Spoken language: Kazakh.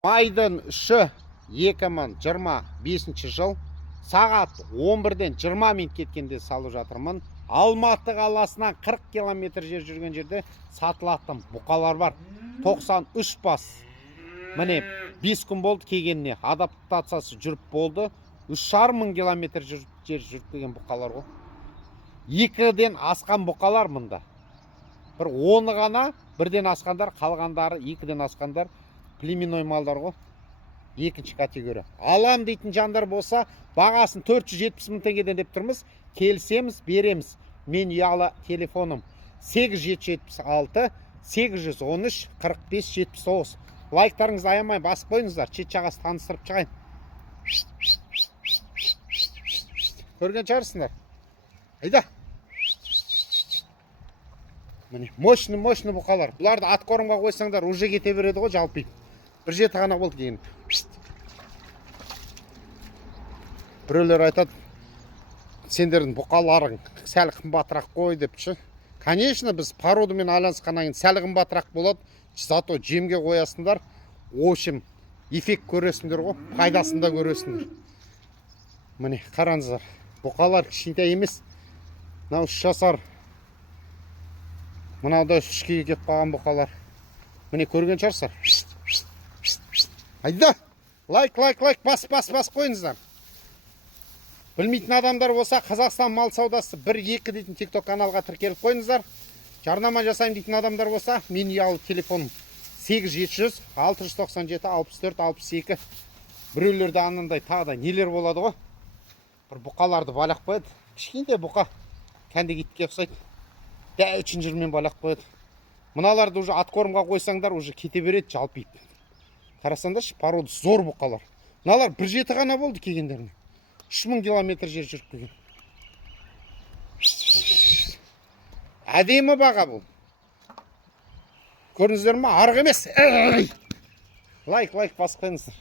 Майдың 3-і 2025 жыл сағат 11-ден 20 минут кеткенде салып жатырмын. Алматы қаласынан 40 километр жер жүрген жерде сатылатын бұқалар бар. 93 бас. Міне 5 күн болды келгеніне. Адаптациясы жүріп болды. 3,5 мың километр жер жүріп келген бұқалар ғой. 2-ден асқан бұқалар мұнда. Бір 10-ы ғана бірден асқандар, қалғандары 2-ден асқандар племенной малдар ғой. Екінші категория. Алам дейтін жандар болса, бағасын 470 мың теңгеден деп тұрмыз. Келсеміз, береміз. Мен ұялы телефоным 8776 813 45 79. Лайктарыңызды аямай басып қойыңыздар. Шет жағасы таныстырып шығайын. Көрген шығарсыңдар. Айда. Міне, мощный бұқалар. Бұларды атқорымға қойсаңдар, уже кете береді ғой, жалпы. Бір жеті ғана болды кейін. Біреулер айтады, сендердің бұқаларың сәл қымбатырақ қой депші. Конечно, біз породымен айланысқаннан кейін сәл қымбатырақ болады. Зато жемге қоясыңдар. Общем, эффект көресіңдер ғой, пайдасын да көресіңдер. Міне, қараңыздар. Бұқалар кішкентай емес. Мынау 3 жасар. Мынауда 3-ге кеп қалған бұқалар. Міне, көрген шығарсыздар. Айда! Лайк, бас қойыңыздар. Білмейтін адамдар болса, Қазақстан мал саудасы 1-2 дейтін TikTok каналға тіркеліп қойыңыздар. Жарнама жасайым дейтін адамдар болса, мен ұялы телефоным 8700 697 64 62. Біреулерді анандай тағы да нелер болады ғой. Бір бұқаларды балақ қояды. Кішкентай бұқа кәнде кетке ұқсайды. Дәу үшін жүрмен балақ қояды. Мыналарды уже атқорымға қойсаңдар, уже кете береді, жалпиып. Қарасаңдаршы, породы зор бұқалар. Мыналар 1-7 ғана болды келгендеріне. 3000 километр жер жүріп келген. Әдемі баға бұл. Көрдіңіздер ме? Арық емес. Лайк басып қойыңыздар.